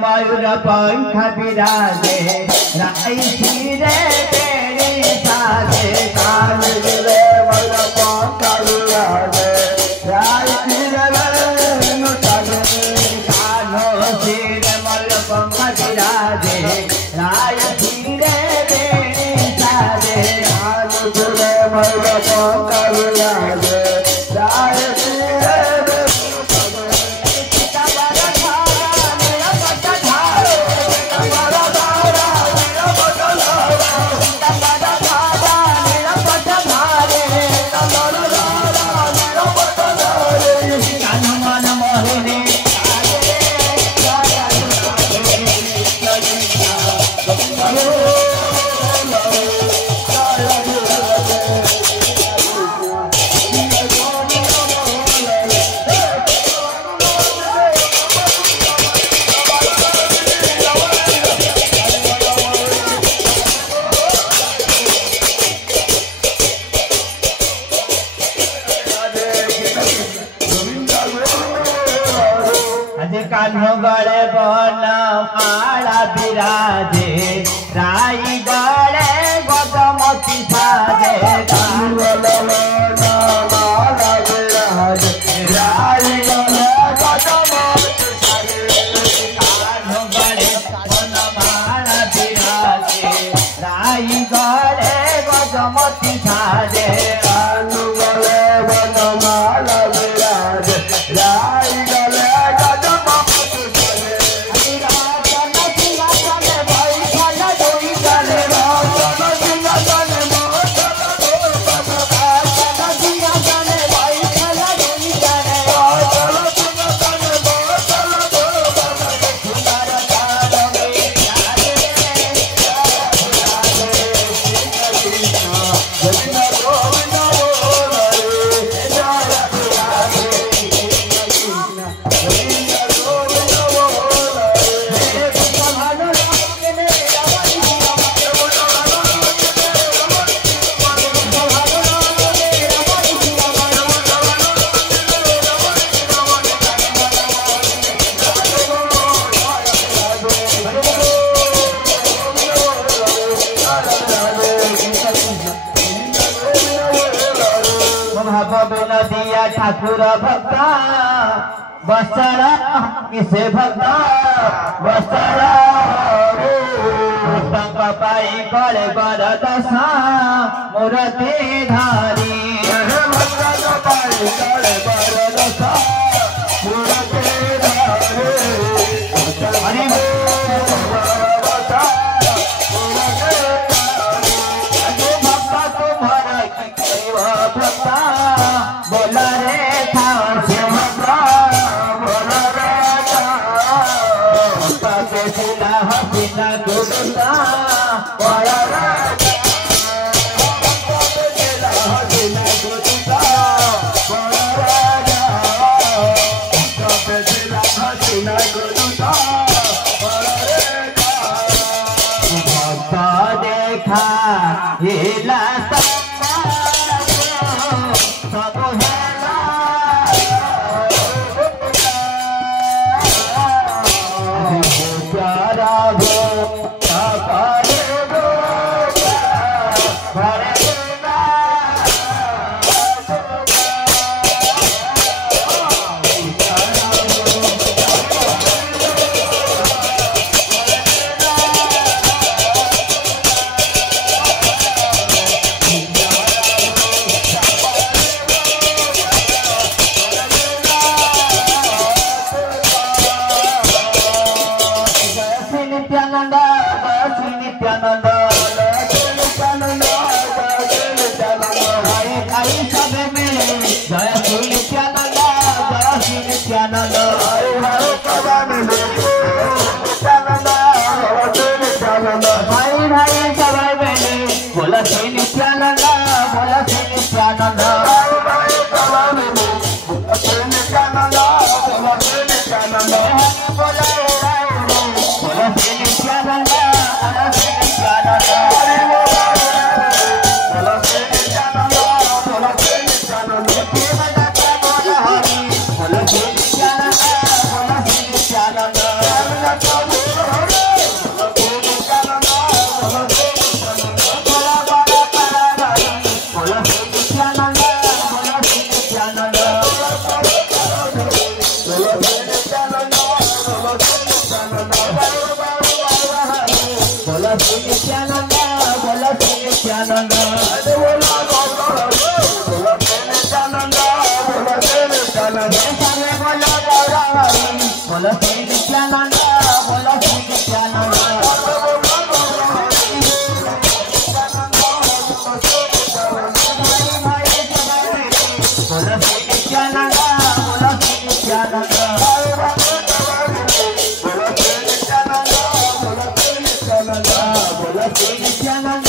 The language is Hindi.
मयूर पंख विराजे राई सिरे तेरी साजे कान रे मयूर पंख विराजे राई सिरे नुताजे कानो सिरे मयूर पंख विराजे राई सिरे तेरी साजे कानो सिरे मयूर पंख विराजे राई सिरे कान्हो गले बन माला विराजे राई गले गजमती साजे कान्हो गले बन माला विराजे राई गले गजमती साजे कान्हो गले बन माला विराजे राई गले गजमती साजे कान्हो गले बन माला विराजे राई गले दिया ठाकुर भक्ता बसर किसे भक्ता बसर पाई कले बर दशा मूर्ति धारी पाई कले बर दशा मूर्ति धारी भक्ता बोला रे था बोला रे था हसीना गुरुता बोला रे हसीना गुरुता बोला रे हसीना गुरुता भक्ता देखा हिला भाई भाई सवाई बहने बोला श्री नित्यानंद बोला श्री नित्यानंद बोला श्री नित्यानंद नित्यानंद बोलो श्री नित्यानंद बोलो श्री नित्यानंद बोलो श्री नित्यानंद बोलो श्री नित्यानंद बोलो श्री नित्यानंद बोलो श्री नित्यानंद